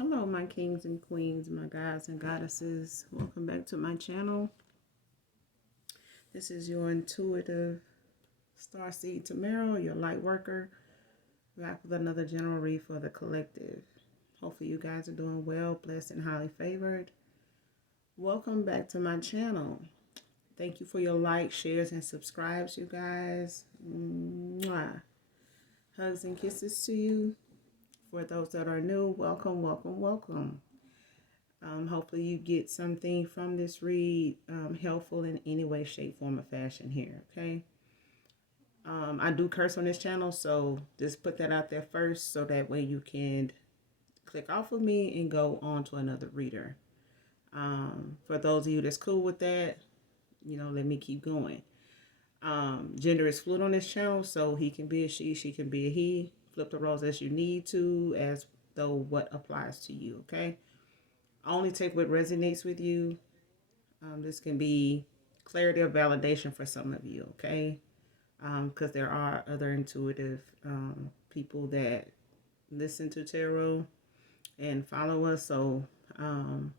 Hello, my kings and queens, my gods and goddesses. Welcome back to my channel. This is your intuitive starseed Tamara, your light worker, back with another general read for the collective. Hopefully you guys are doing well, blessed, and highly favored. Welcome back to my channel. Thank you for your likes, shares, and subscribes, you guys. Mwah. Hugs and kisses to you. For those that are new, welcome, welcome, welcome. Hopefully you get something from this read helpful in any way, shape, form, or fashion here, okay? I do curse on this channel, so just put that out there first so that way you can click off of me and go on to another reader. For those of you that's cool with that, let me keep going. Gender is fluid on this channel, so he can be a she can be a he. Flip the roles as you need to, as though what applies to you, okay? Only take what resonates with you. This can be clarity or validation for some of you, okay? Because there are other intuitive people that listen to tarot and follow us, so and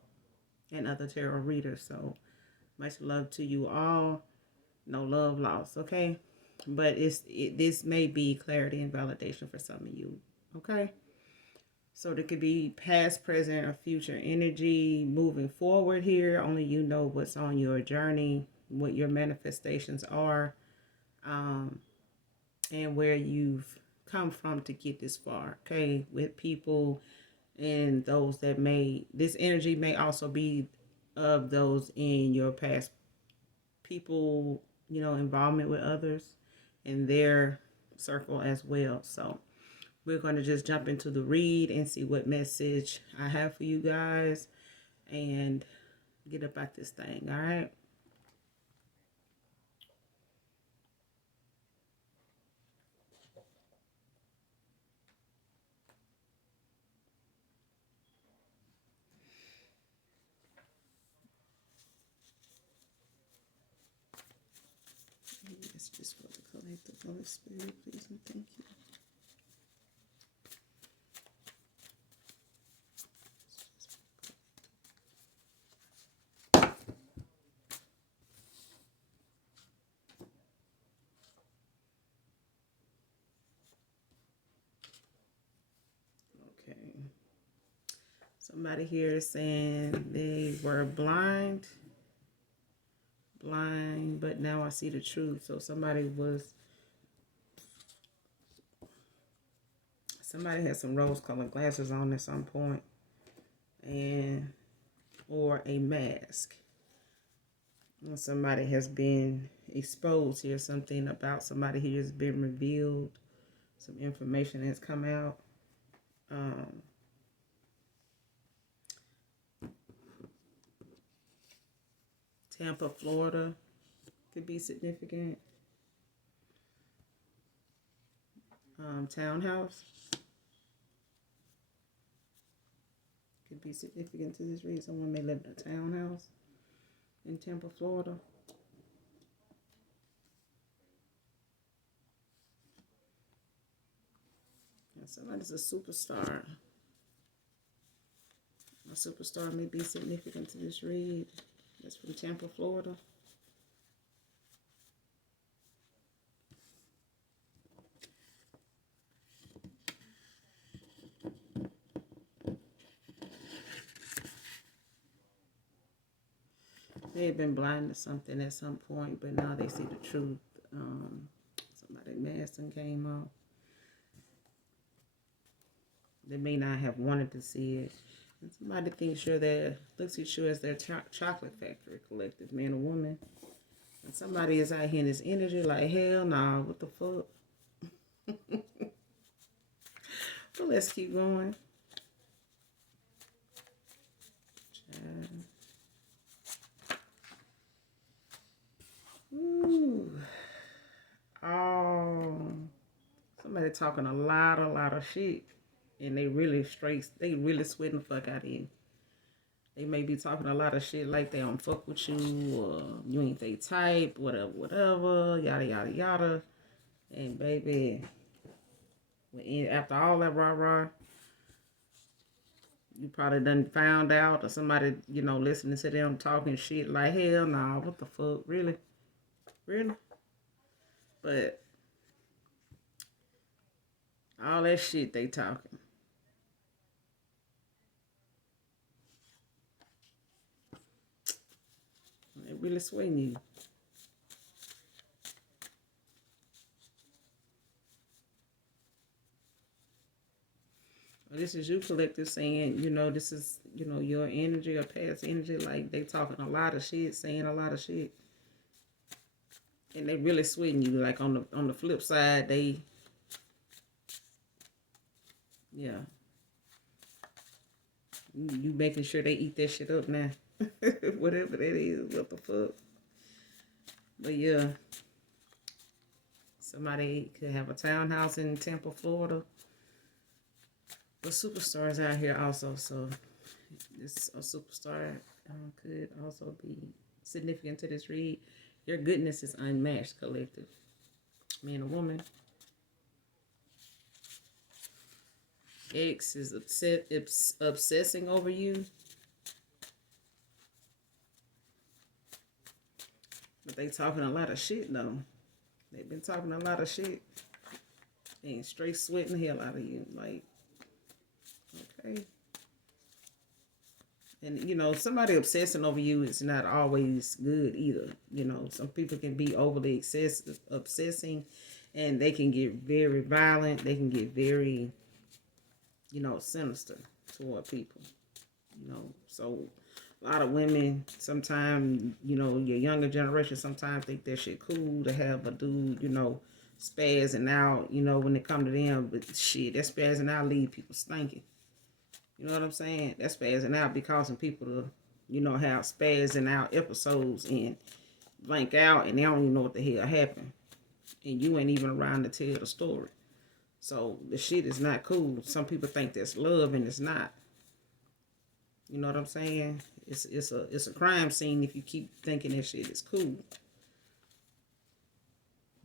other tarot readers. So much love to you all. No love lost, okay? But this may be clarity and validation for some of you, okay? So there could be past, present, or future energy moving forward here. Only you know what's on your journey, what your manifestations are, and where you've come from to get this far, okay? With people and those that this energy may also be of those in your past people, involvement with others in their circle as well. So we're going to just jump into the read and see what message I have for you guys and get about this thing, all right? It's just for the collective Holy Spirit, please and thank you. Okay. Somebody here is saying they were blind, but now I see the truth. So somebody had some rose-colored glasses on at some point, or a mask. Somebody has been exposed here. Something about somebody here has been revealed. Some information has come out. Tampa, Florida could be significant. Townhouse could be significant to this read. Someone may live in a townhouse in Tampa, Florida. And somebody's a superstar. A superstar may be significant to this read. That's from Tampa, Florida. They had been blind to something at some point, but now they see the truth. Somebody masked and came off. They may not have wanted to see it. And somebody looks at you as their chocolate factory collective, man or woman. And somebody is out here in this energy like, hell nah, what the fuck? But let's keep going. Ooh. Oh, somebody talking a lot of shit, and they really sweating the fuck out of you. They may be talking a lot of shit like they don't fuck with you, or you ain't they type, whatever, yada yada yada. And baby, after all that rah rah, You probably done found out, or somebody, listening to them talking shit like, hell nah, what the fuck, really? Really? But all that shit they talking. They really swing you. This is you collective saying, this is, your energy or past energy. Like they talking a lot of shit, saying a lot of shit. And they really sweating you. Like on the flip side, yeah. You making sure they eat that shit up now. Whatever that is, what the fuck. But yeah. Somebody could have a townhouse in Tampa, Florida. But superstars out here also, so this a superstar could also be significant to this read. Your goodness is unmatched, collective. Man or woman. Ex is obsessing over you. But they talking a lot of shit though. They've been talking a lot of shit. And straight sweating the hell out of you. Like, okay. And somebody obsessing over you is not always good either. Some people can be overly excessive, obsessing, and they can get very violent. They can get very, sinister toward people. So a lot of women sometimes, your younger generation sometimes think that shit cool to have a dude, spazzing out, when it come to them. But shit, that spazzing out leave people stinking. You know what I'm saying? That spazzing out be causing people to, have spazzing out episodes and blank out and they don't even know what the hell happened. And you ain't even around to tell the story. So the shit is not cool. Some people think that's love and it's not. You know what I'm saying? It's a crime scene if you keep thinking that shit is cool.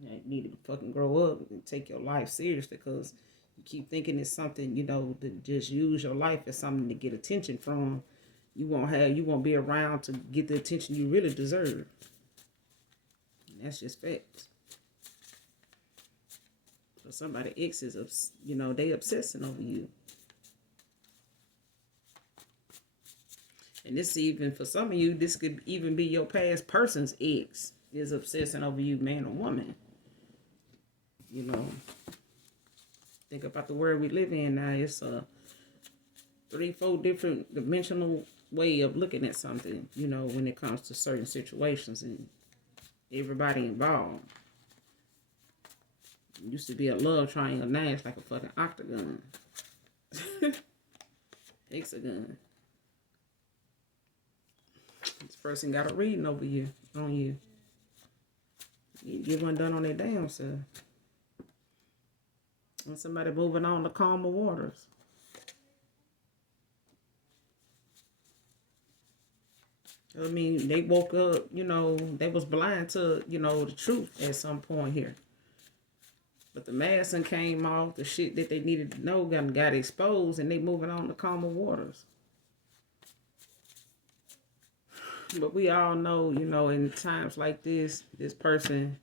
You need to fucking grow up and take your life seriously because you keep thinking it's something, to just use your life as something to get attention from. You won't be around to get the attention you really deserve. And that's just facts. So somebody exes, they obsessing over you. And this even, for some of you, this could even be your past person's ex is obsessing over you, man or woman. Think about the world we live in now. It's a 3-4 different dimensional way of looking at something, when it comes to certain situations and everybody involved. It used to be a love triangle, now it's like a fucking octagon. Hexagon. This person got a reading over you, on you. You get one done on their damn self. And somebody moving on to calmer waters. I mean, they woke up, they was blind to, the truth at some point here. But the mask came off, the shit that they needed to know got exposed, and they moving on to calmer waters. But we all know, in times like this person,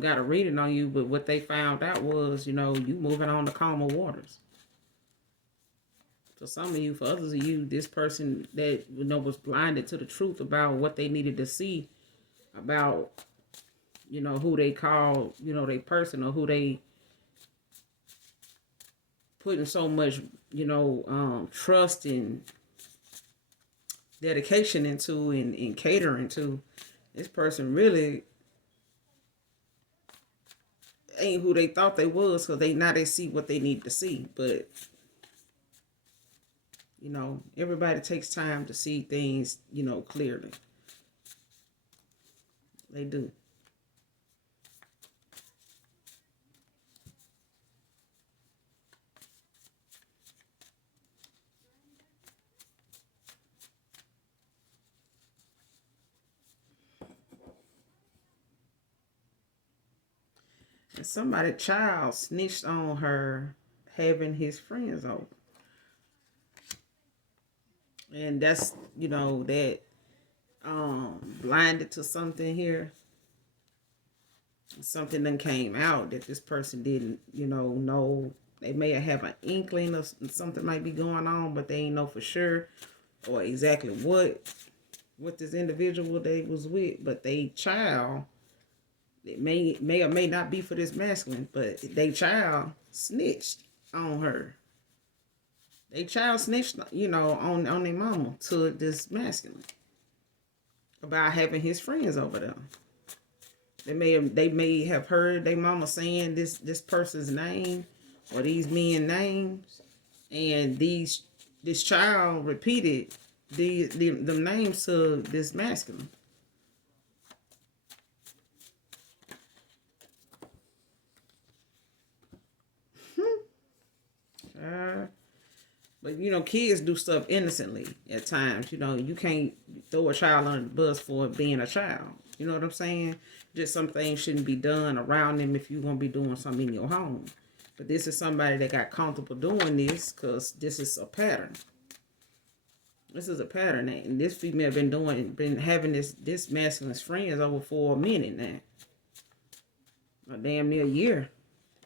got a reading on you, but what they found out was, you moving on to calmer waters. For some of you, for others of you, this person that, was blinded to the truth about what they needed to see about, who they call, they person, or who they putting so much, trust and dedication into and catering to. This person really ain't who they thought they was, because they see what they need to see. But everybody takes time to see things, clearly. They do. And somebody child snitched on her having his friends over. And that's, that blinded to something here. Something then came out that this person didn't, know. They may have an inkling of something might be going on, but they ain't know for sure or exactly what this individual they was with. But they child, it may or may not be for this masculine, but they child snitched on her. They child snitched, on their mama to this masculine about having his friends over there. They may have heard their mama saying this person's name or these men names, and this child repeated the names to this masculine. But kids do stuff innocently at times. You can't throw a child under the bus for being a child. You know what I'm saying? Just some things shouldn't be done around them if you're gonna be doing something in your home. But this is somebody that got comfortable doing this because this is a pattern. This is a pattern, and this female been having this masculine's friends over for a minute now, a damn near year.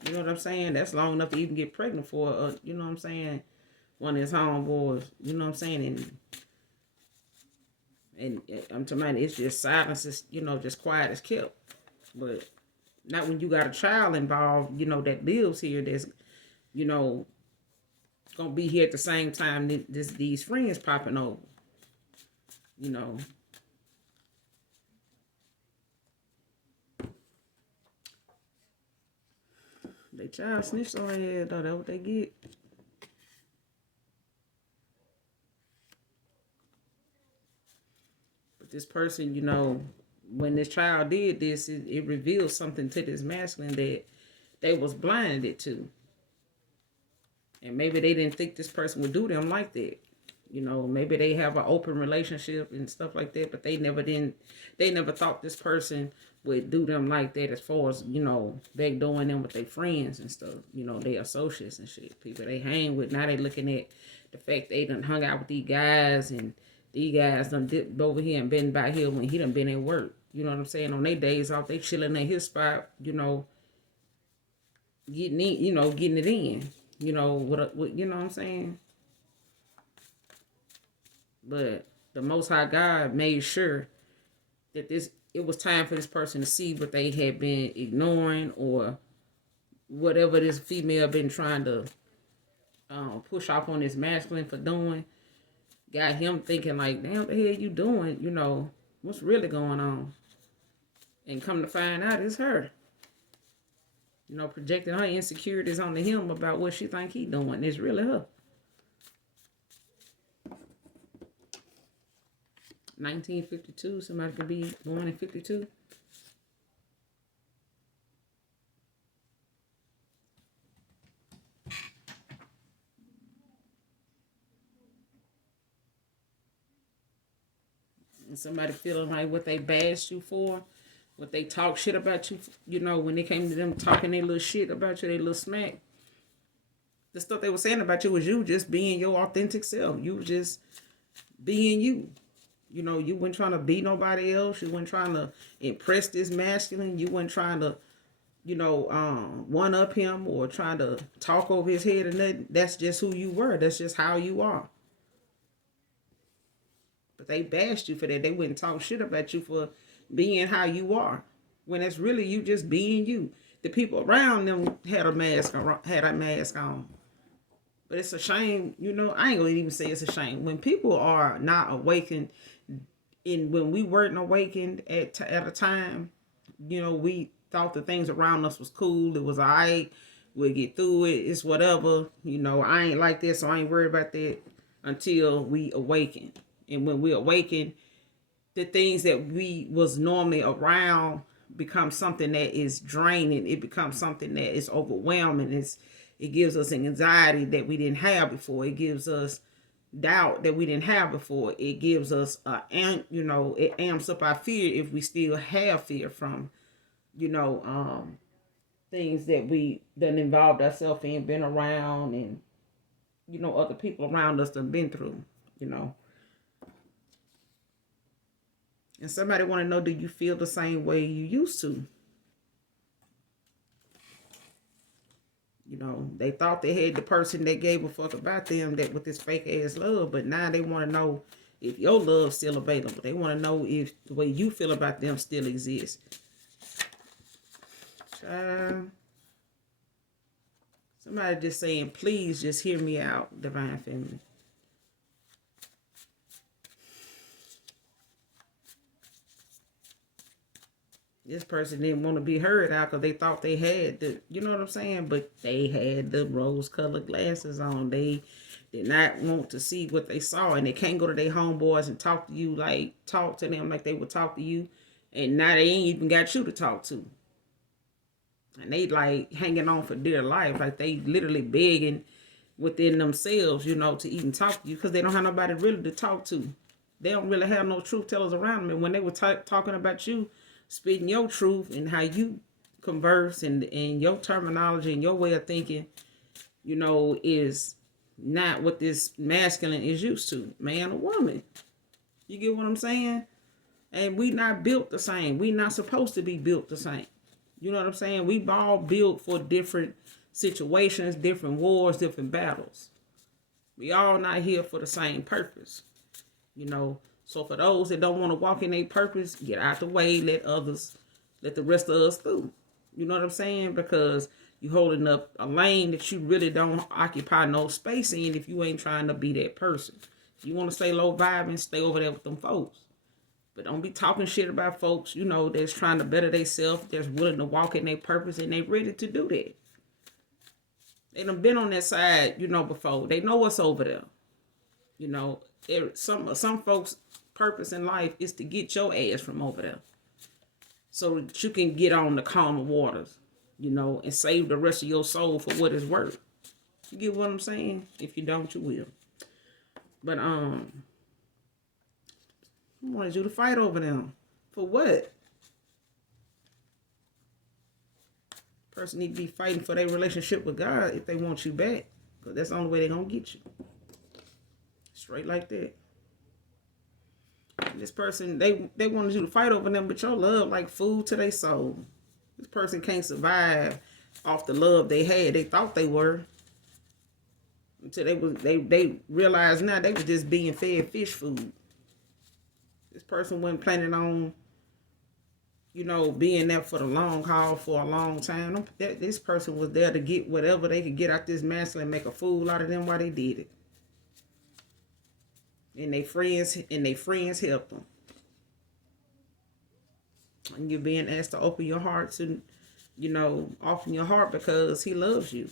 You know what I'm saying? That's long enough to even get pregnant for. You know what I'm saying? One of his homeboys. You know what I'm saying? And I'm talking about it's just silence. Is just quiet as kept. But not when you got a child involved. That lives here. That's gonna be here at the same time these friends popping over. They child snitched on their head though. That's what they get. But this person, when this child did this, it revealed something to this masculine that they was blinded to. And maybe they didn't think this person would do them like that. Maybe they have an open relationship and stuff like that, but they never thought this person would do them like that as far as, they doing them with their friends and stuff, their associates and shit. People they hang with, now they looking at the fact they done hung out with these guys and these guys done dipped over here and been by here when he done been at work. You know what I'm saying? On their days off, they chilling at his spot, getting in, getting it in. What you know what I'm saying? But the Most High God made sure that it was time for this person to see what they had been ignoring or whatever this female been trying to push off on this masculine for doing. Got him thinking like, damn, what the hell you doing? What's really going on? And come to find out, it's her. Projecting her insecurities onto him about what she think he doing. It's really her. 1952, somebody could be born in 52. And somebody feeling like what they bashed you for, what they talk shit about you, when they came to them talking their little shit about you, their little smack. The stuff they were saying about you was you just being your authentic self. You was just being you. You weren't trying to be nobody else. You weren't trying to impress this masculine. You weren't trying to, one up him or trying to talk over his head and nothing. That's just who you were. That's just how you are. But they bashed you for that. They wouldn't talk shit about you for being how you are. When it's really you just being you. The people around them had a mask on. But it's a shame, I ain't gonna even say it's a shame. When people are not awakened, when we weren't awakened at a time, we thought the things around us was cool. It was all right. We'll get through it. It's whatever. I ain't like this, so I ain't worried about that until we awaken. And when we awaken, the things that we was normally around become something that is draining. It becomes something that is overwhelming. It gives us anxiety that we didn't have before. It gives us doubt that we didn't have before. It gives us it amps up our fear if we still have fear from, things that we done involved ourselves in, been around, and other people around us done been through, you know. And somebody want to know, do you feel the same way you used to? They thought they had the person that gave a fuck about them, that with this fake ass love, but now they want to know if your love's still available. They want to know if the way you feel about them still exists. Somebody just saying, please just hear me out, Divine Feminine. This person didn't want to be heard out because they thought they had the, you know what I'm saying? But they had the rose-colored glasses on. They did not want to see what they saw, and they can't go to their homeboys and talk to them like they would talk to you. And now they ain't even got you to talk to. And they like hanging on for dear life. Like they literally begging within themselves, to even talk to you because they don't have nobody really to talk to. They don't really have no truth tellers around them. And when they were talking about you, spitting your truth and how you converse and your terminology and your way of thinking, is not what this masculine is used to, man or woman. You get what I'm saying? And we not built the same. We not supposed to be built the same. You know what I'm saying? We all built for different situations, different wars, different battles. We all not here for the same purpose. So for those that don't want to walk in their purpose, get out the way, let the rest of us through. You know what I'm saying? Because you holding up a lane that you really don't occupy no space in if you ain't trying to be that person. If you want to stay low vibing, stay over there with them folks. But don't be talking shit about folks, that's trying to better themselves, that's willing to walk in their purpose, and they ready to do that. They done been on that side, before. They know what's over there. Some folks' purpose in life is to get your ass from over there so that you can get on the calmer waters, and save the rest of your soul for what it's worth. You get what I'm saying? If you don't, you will. But I wanted you to fight over them. For what? Person need to be fighting for their relationship with God if they want you back. Because that's the only way they're going to get you. Straight like that. This person, they wanted you to fight over them, but your love like food to their soul. This person can't survive off the love they had. They thought they were. Until they realized now they was just being fed fish food. This person wasn't planning on, being there for the long haul for a long time. This person was there to get whatever they could get out this masculine and make a fool out of them while they did it. And they friends helped them. And you're being asked to open your heart to, open your heart because he loves you.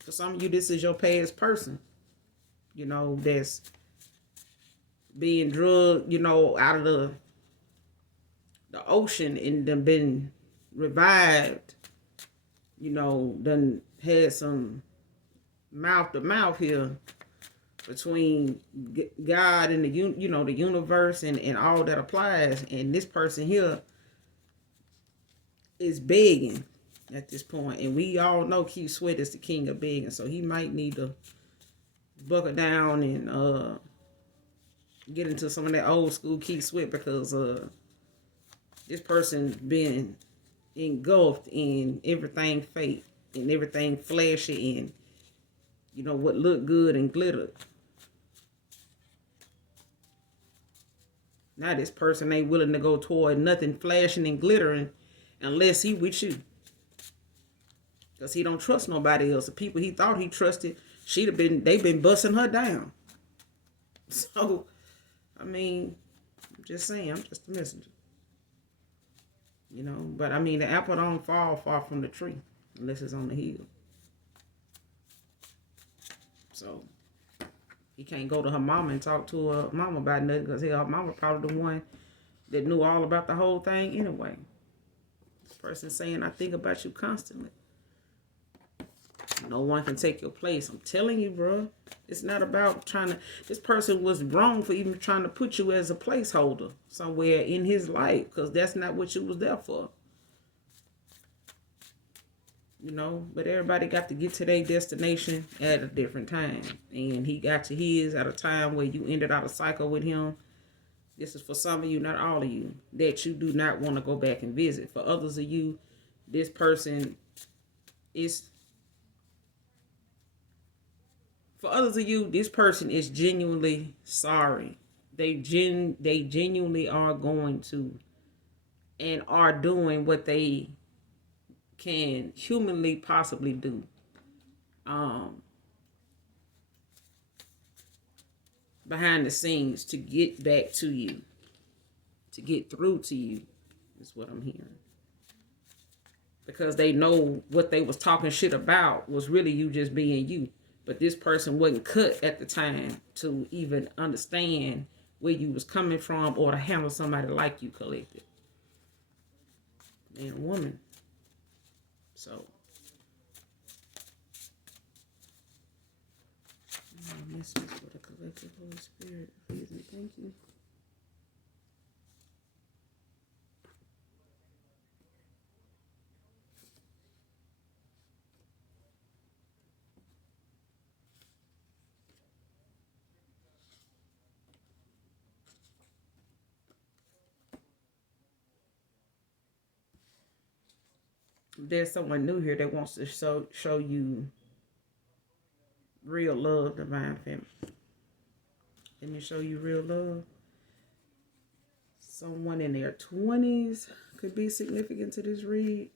For some of you, this is your past person, that's being drugged, out of the ocean and then been revived, done had some mouth to mouth here between God and the universe and all that applies. And this person here is begging at this point. And we all know Keith Sweat is the king of begging. So he might need to buckle down and get into some of that old school Keith Sweat because this person been engulfed in everything fake and everything flashy and what looked good and glittered. Now this person ain't willing to go toward nothing flashing and glittering unless he with you. Because he don't trust nobody else. The people he thought he trusted, they've been busting her down. So, I'm just saying, I'm just a messenger. But the apple don't fall far from the tree unless it's on the hill. So, he can't go to her mama and talk to her mama about nothing because her mama probably the one that knew all about the whole thing anyway. This person saying, I think about you constantly. No one can take your place. I'm telling you, bro. It's not about this person was wrong for even trying to put you as a placeholder somewhere in his life because that's not what you was there for. you know, but everybody got to get to their destination at a different time. And he got to his at a time where you ended out a cycle with him. This is for some of you, not all of you, that you do not want to go back and visit. For others of you, this person is, for others of you, this person is genuinely sorry. They genuinely are going to and are doing what they can humanly possibly do. Um, Behind the scenes to get back to you, to get through to you, is what I'm hearing. Because they know what they was talking shit about was really you just being you. But this person wasn't cut at the time to even understand where you was coming from or to handle somebody like you collected. Man, woman. So. Message for the collective Holy Spirit. Please and thank you. There's someone new here that wants to show you real love, divine family. Let me show you real love. Someone in their 20s could be significant to this read.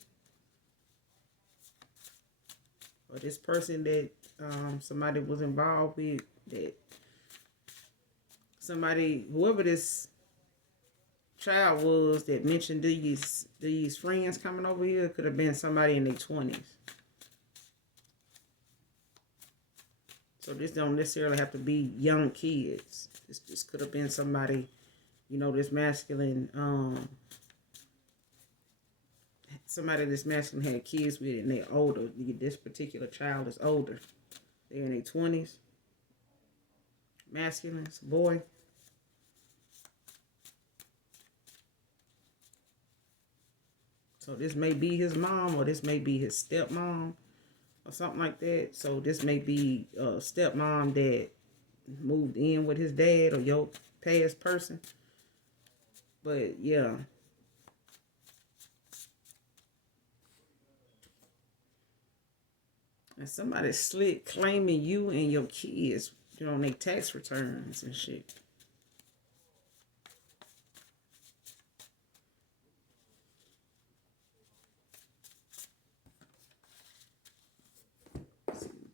Or this person that somebody was involved with, that somebody, whoever this child was that mentioned these friends coming over here, could have been somebody in their 20s. So this don't necessarily have to be young kids. This could have been somebody, you know, this masculine, somebody this masculine had kids with and they're older. This particular child is older. They're in their 20s. Masculine, it's a boy. So this may be his mom or this may be his stepmom or something like that. So this may be a stepmom that moved in with his dad or your past person. But yeah. And somebody slick claiming you and your kids, you know, on their tax returns and shit.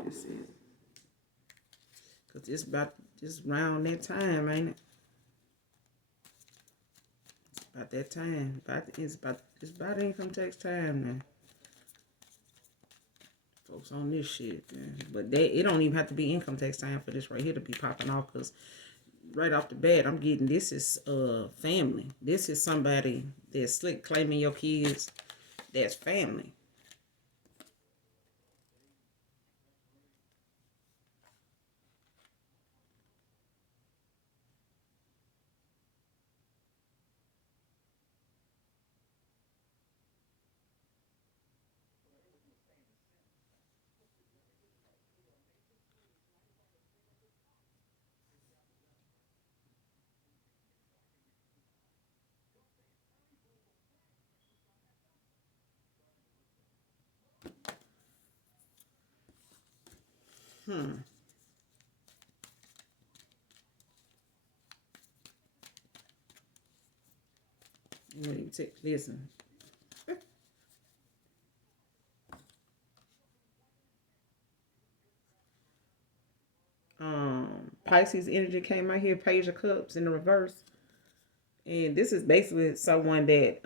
This is, cause it's about just around that time, ain't it? It's about that time. It's about income tax time now. Folks on this shit, man. But it don't even have to be income tax time for this right here to be popping off, cause right off the bat, I'm getting this is family. This is somebody that's slick claiming your kids. That's family. You know, you take listen. Pisces energy came out here, Page of Cups in the reverse. And this is basically someone that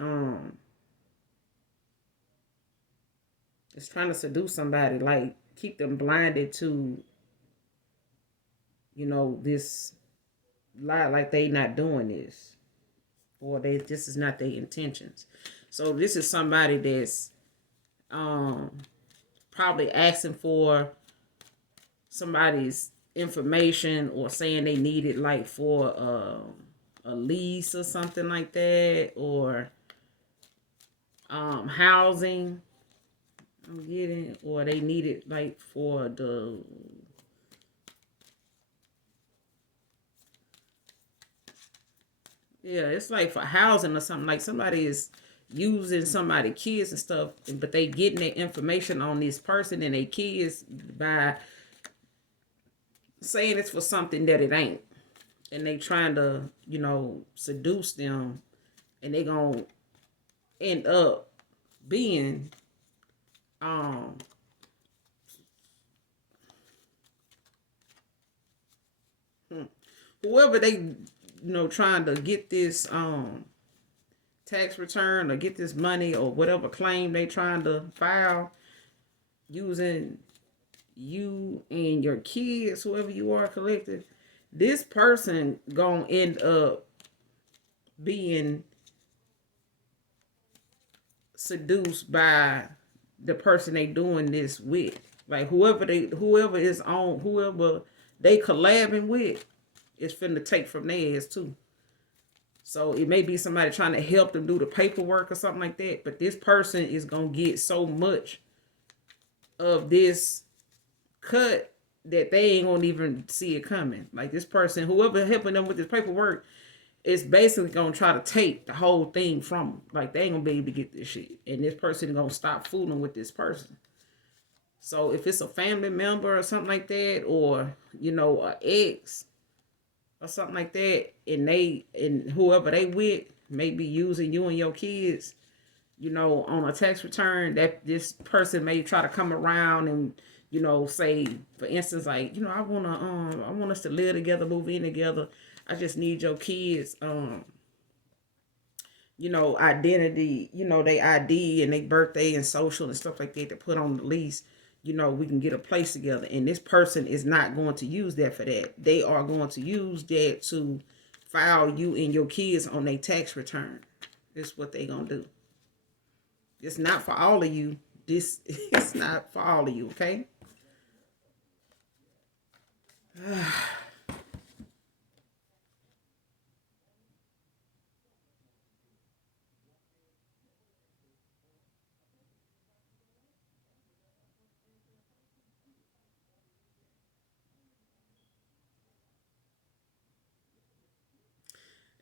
is trying to seduce somebody, like keep them blinded to, you know, this lie, like they not doing this. Or this is not their intentions. So this is somebody that's probably asking for somebody's information or saying they need it like for a lease or something like that, or housing. I'm getting, or they need it like for the, yeah, it's like for housing or something. Like somebody is using somebody kids and stuff, but they getting their information on this person and their kids by saying it's for something that it ain't, and they trying to, seduce them, and they gonna end up being um whoever they trying to get this tax return or get this money or whatever claim they trying to file using you and your kids, whoever you are collective. This person gonna end up being seduced by the person they doing this with. Like whoever is on, whoever they collabing with is finna take from theirs too. So it may be somebody trying to help them do the paperwork or something like that, but this person is gonna get so much of this cut that they ain't gonna even see it coming. Like this person, whoever helping them with this paperwork, is basically gonna try to take the whole thing from them. Like they ain't gonna be able to get this shit, and this person is gonna stop fooling with this person. So if it's a family member or something like that, or a ex or something like that, and whoever they with may be using you and your kids, on a tax return, that this person may try to come around and, say, for instance, like, I want us to live together, move in together. I just need your kids, identity, they ID and they birthday and social and stuff like that to put on the lease. We can get a place together. And this person is not going to use that for that. They are going to use that to file you and your kids on their tax return. That's what they gonna do. It's not for all of you. This it's not for all of you, okay?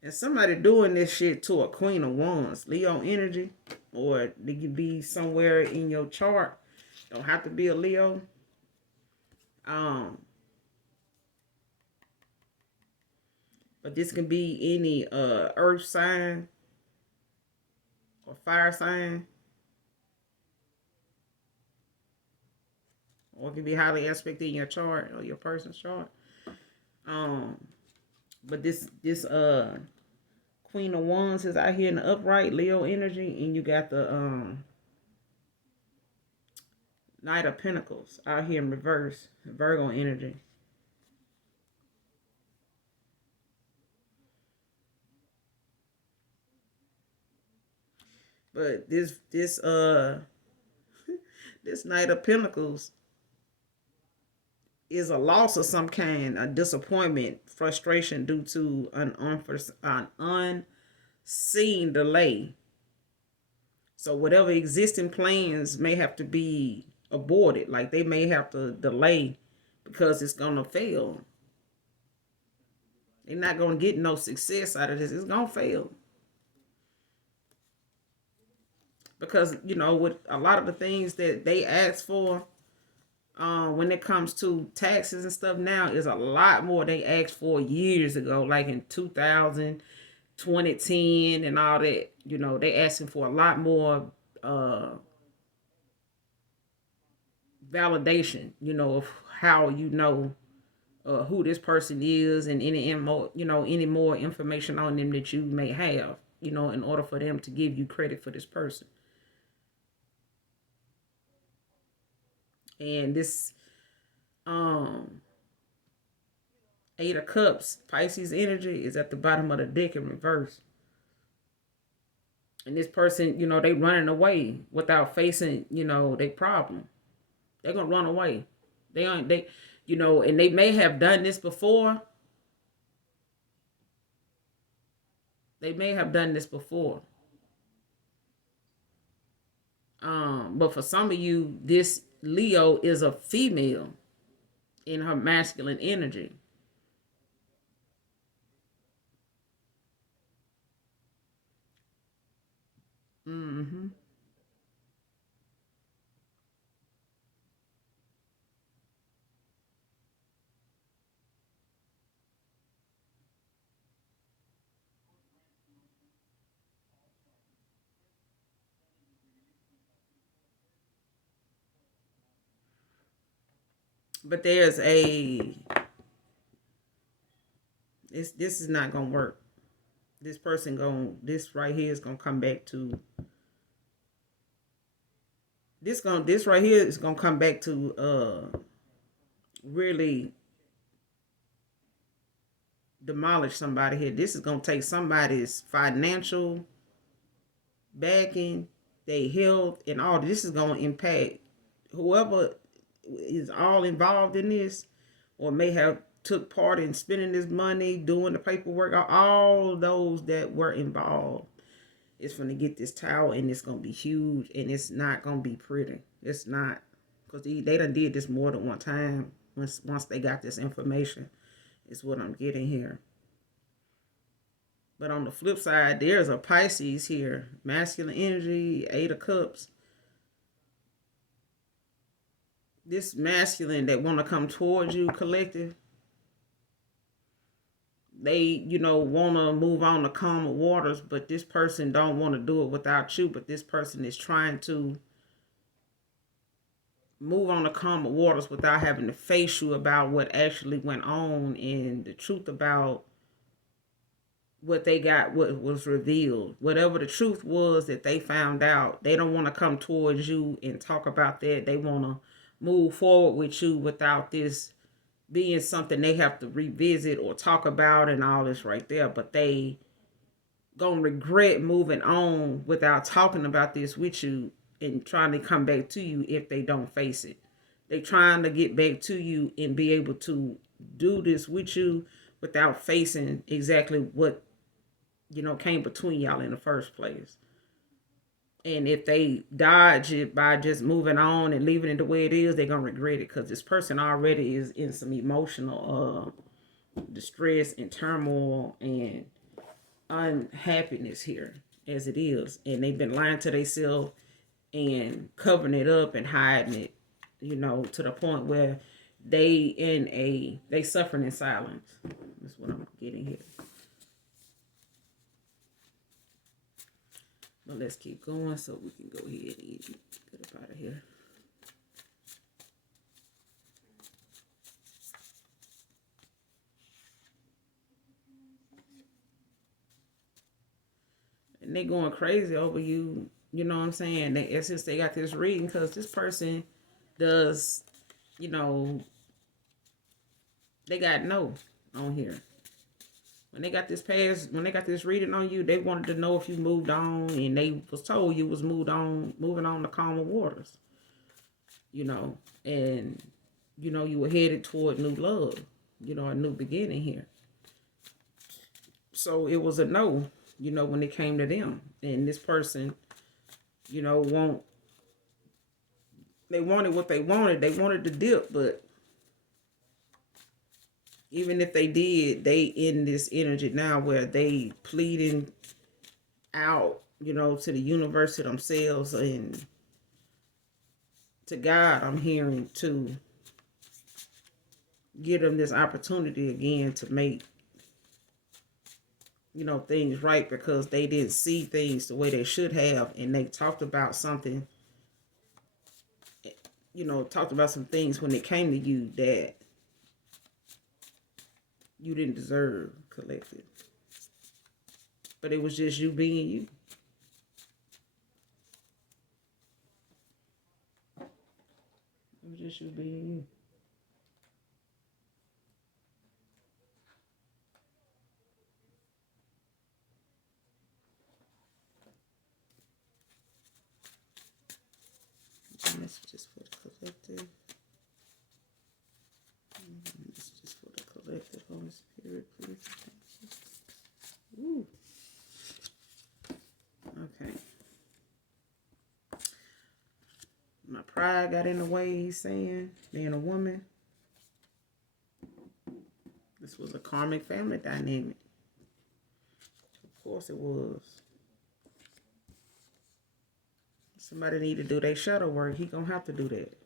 And somebody doing this shit to a Queen of Wands, Leo energy, or they could be somewhere in your chart. Don't have to be a Leo. Um, but this can be any earth sign or fire sign, or it can be highly aspected in your chart or your person's chart. Um, but this Queen of Wands is out here in the upright Leo energy, and you got the Knight of Pentacles out here in reverse, Virgo energy. But this this Knight of Pentacles is a loss of some kind, a disappointment, frustration due to an unseen delay. So whatever existing plans may have to be aborted, like they may have to delay because it's gonna fail. They're not gonna get no success out of this. It's gonna fail. Because, with a lot of the things that they ask for, when it comes to taxes and stuff now, is a lot more they asked for years ago, like in 2000, 2010 and all that. They asking for a lot more validation, of how who this person is, and any more, any more information on them that you may have, in order for them to give you credit for this person. And this Eight of Cups, Pisces energy, is at the bottom of the deck in reverse. And this person, they running away without facing, their problem. They're gonna run away. They aren't they, and they may have done this before. They may have done this before. But for some of you, this Leo is a female in her masculine energy. Mm-hmm. But there's a this is not gonna work. This person this right here is gonna come back to this right here is gonna come back to really demolish somebody here. This is gonna take somebody's financial backing, their health, and all. This is gonna impact whoever is all involved in this, or may have took part in spending this money, doing the paperwork. All those that were involved is gonna get this tower, and it's gonna be huge, and it's not gonna be pretty. It's not, because they done did this more than one time. Once they got this information, is what I'm getting here. But on the flip side, there's a Pisces here. Masculine energy, 8 of Cups. This masculine that want to come towards you, collective, they, want to move on to calmer waters, but this person don't want to do it without you. But this person is trying to move on to calmer waters without having to face you about what actually went on and the truth about what they got, what was revealed. Whatever the truth was that they found out, they don't want to come towards you and talk about that. They want to move forward with you without this being something they have to revisit or talk about and all this right there. But they gonna regret moving on without talking about this with you and trying to come back to you if they don't face it. They trying to get back to you and be able to do this with you without facing exactly what came between y'all in the first place. And if they dodge it by just moving on and leaving it the way it is, they're gonna regret it, because this person already is in some emotional distress and turmoil and unhappiness here as it is. And they've been lying to themselves and covering it up and hiding it, to the point where they suffering in silence. That's what I'm getting here. But let's keep going so we can go ahead and get up out of here. And they going crazy over you. You know what I'm saying? Since they got this reading, because this person does, they got no on here. When they got this reading on you, they wanted to know if you moved on, and they was told you was moving on to calmer waters. And you were headed toward new love, a new beginning here. So it was a no, when it came to them. And this person, they wanted what they wanted. They wanted the dip, but even if they did, they in this energy now where they pleading out, to the universe, to themselves, and to God. I'm hearing to give them this opportunity again to make, things right, because they didn't see things the way they should have, and they talked about something, talked about some things when it came to you that you didn't deserve, collective. But it was just you being you. It was just you being you. Messages for the collective. Messages for the collective. Holy Spirit, please. Ooh. Okay. My pride got in the way, he's saying, being a woman. This was a karmic family dynamic. Of course it was. Somebody need to do their shadow work. He gonna have to do that.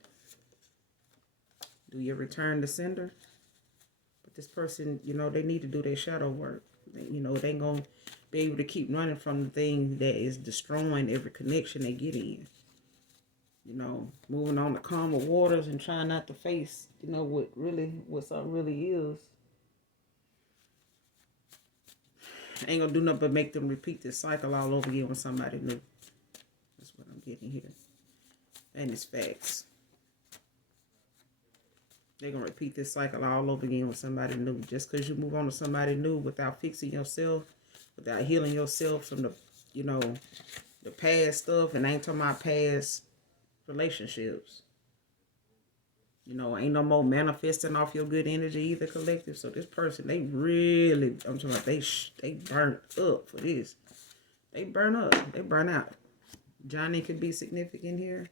Do your return to sender? But this person, you know, they need to do their shadow work. You know, they ain't gonna be able to keep running from the thing that is destroying every connection they get in. You know, moving on to calmer waters and trying not to face, you know, what something really is. Ain't gonna do nothing but make them repeat this cycle all over again with somebody new. That's what I'm getting here. And it's facts. They're gonna repeat this cycle all over again with somebody new. Just because you move on to somebody new without fixing yourself, without healing yourself from the, you know, the past stuff, and I ain't talking about past relationships. You know, ain't no more manifesting off your good energy either, collective. So this person, they really, I'm talking about, they burnt up for this. They burn up. They burn out. Johnny could be significant here.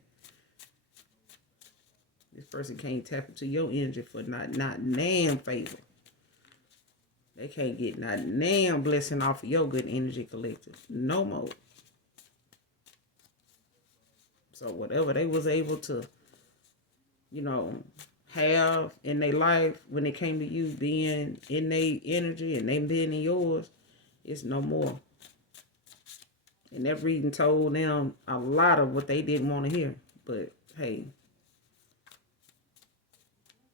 This person can't tap into your energy for not damn favor. They can't get not damn blessing off of your good energy, collective. No more. So whatever they was able to, you know, have in their life when it came to you being in their energy and they being in yours, it's no more. And that reading told them a lot of what they didn't want to hear. But hey,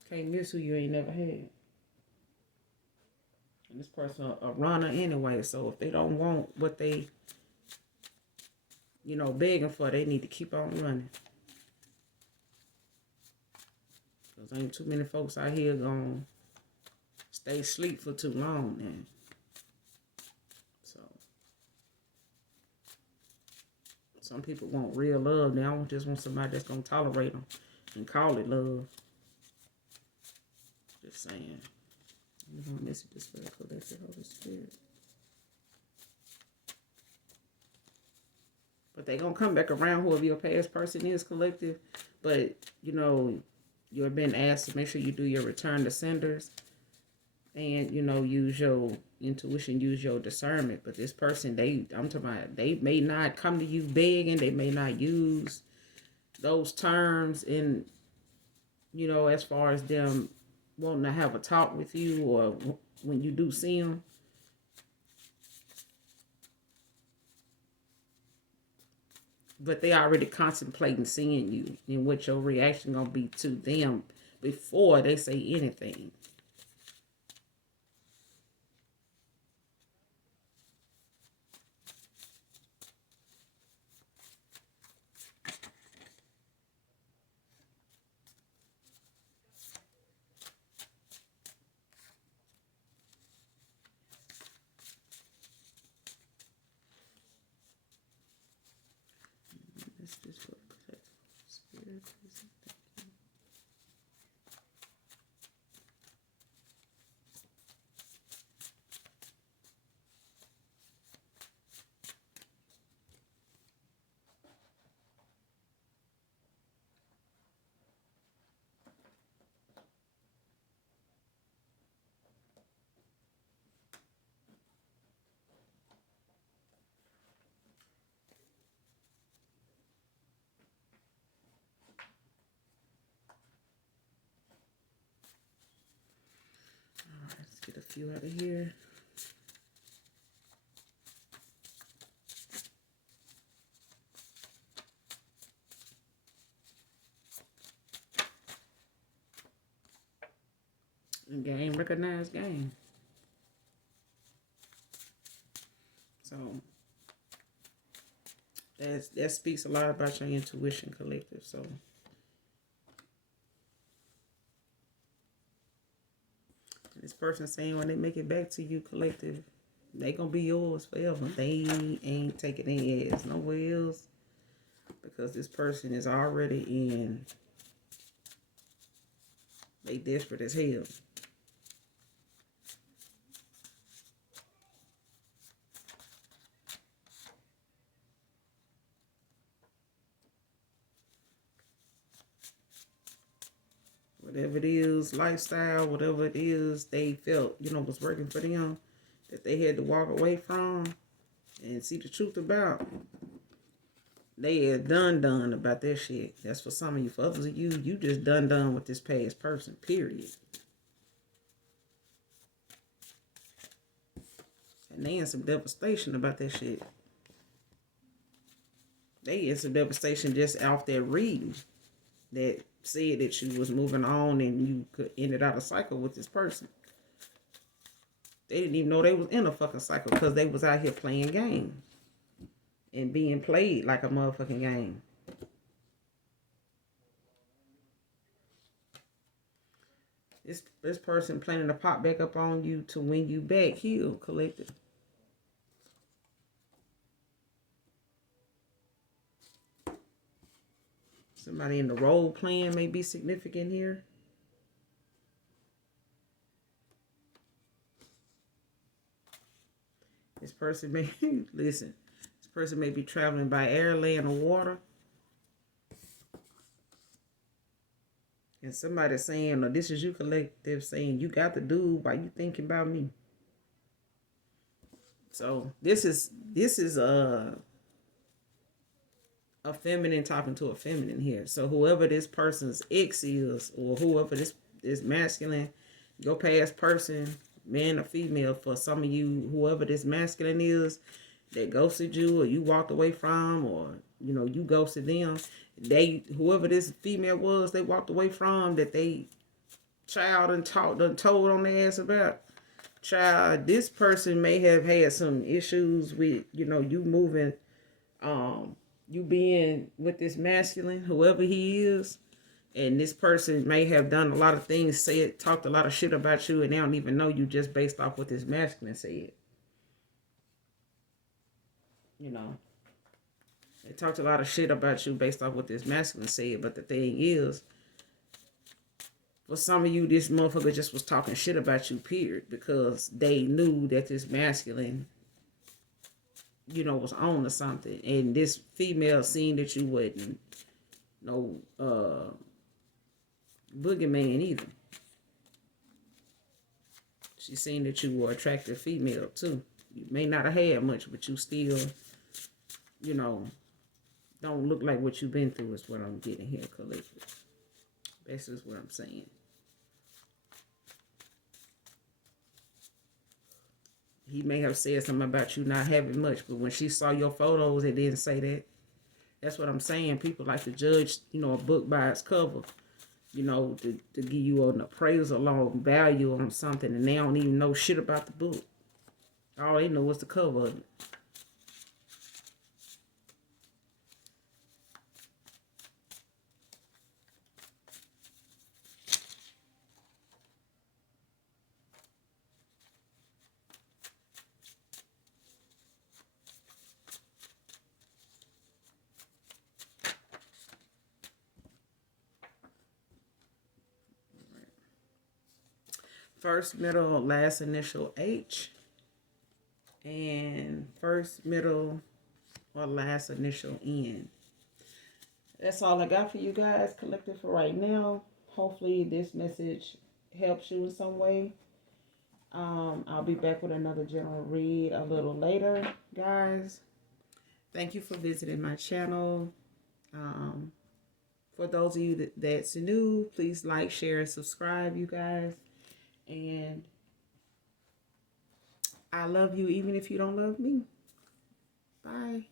can't miss who you ain't never had. And this person a runner anyway, so if they don't want what they, you know, begging for, they need to keep on running. Because ain't too many folks out here gonna stay asleep for too long now. So some people want real love. They don't just want somebody that's gonna tolerate them and call it love. Just saying. I'm gonna miss it this way. Collective Holy Spirit. But they gonna come back around, whoever your past person is, collective. But you know, you're being asked to make sure you do your return to senders, and you know, use your intuition, use your discernment. But this person, I'm talking about, they may not come to you begging, they may not use those terms in, you know, as far as them wanting to have a talk with you, or when you do see them. But they already contemplating seeing you and what your reaction gonna be to them before they say anything. This for Spirit. Let's get a few out of here. And game, recognized game. So that speaks a lot about your intuition, collective. So this person saying when they make it back to you, collective, they gonna be yours forever. They ain't taking their ass nowhere else, because this person is already in. They desperate as hell. whatever it is, lifestyle, whatever it is they felt, was working for them, that they had to walk away from and see the truth about. They are done about that shit. That's for some of you. For others of you, you just done with this past person, period. And they in some devastation about that shit. They in some devastation just off that reading that said that you was moving on and you could ended out a cycle with this person. They didn't even know they was in a fucking cycle because they was out here playing games and being played like a motherfucking game. This person planning to pop back up on you to win you back. Heal, collective. Somebody in the role playing may be significant here. This person may, listen, this person may be traveling by air, land, or water. And somebody saying, or this is you collective saying, you got the dude, why you thinking about me? So this is a feminine talking to a feminine here. So whoever this person's ex is, or whoever this masculine, your past person, man or female, for some of you, whoever this masculine is that ghosted you or you walked away from, or you ghosted them, whoever this female was they walked away from, that they child and told on their ass about. Child, this person may have had some issues with you moving, you being with this masculine, whoever he is, and this person may have done a lot of things, talked a lot of shit about you, and they don't even know you just based off what this masculine said. They talked a lot of shit about you based off what this masculine said, but the thing is, for some of you, this motherfucker just was talking shit about you, period, because they knew that this masculine, was on to something. And this female seen that you wasn't no boogeyman either. She seen that you were an attractive female too. You may not have had much, but you still, don't look like what you've been through is what I'm getting here, collective. This is what I'm saying. He may have said something about you not having much, but when she saw your photos, it didn't say that. That's what I'm saying. People like to judge, a book by its cover, to give you an appraisal on value on something, and they don't even know shit about the book. All they know is the cover of it. First, middle, last initial H, and first, middle, or last initial N. That's all I got for you guys, collective, for right now. Hopefully this message helps you in some way. I'll be back with another general read a little later, guys. Thank you for visiting my channel. For those of you that's new, please like, share, and subscribe, you guys. And I love you even if you don't love me. Bye.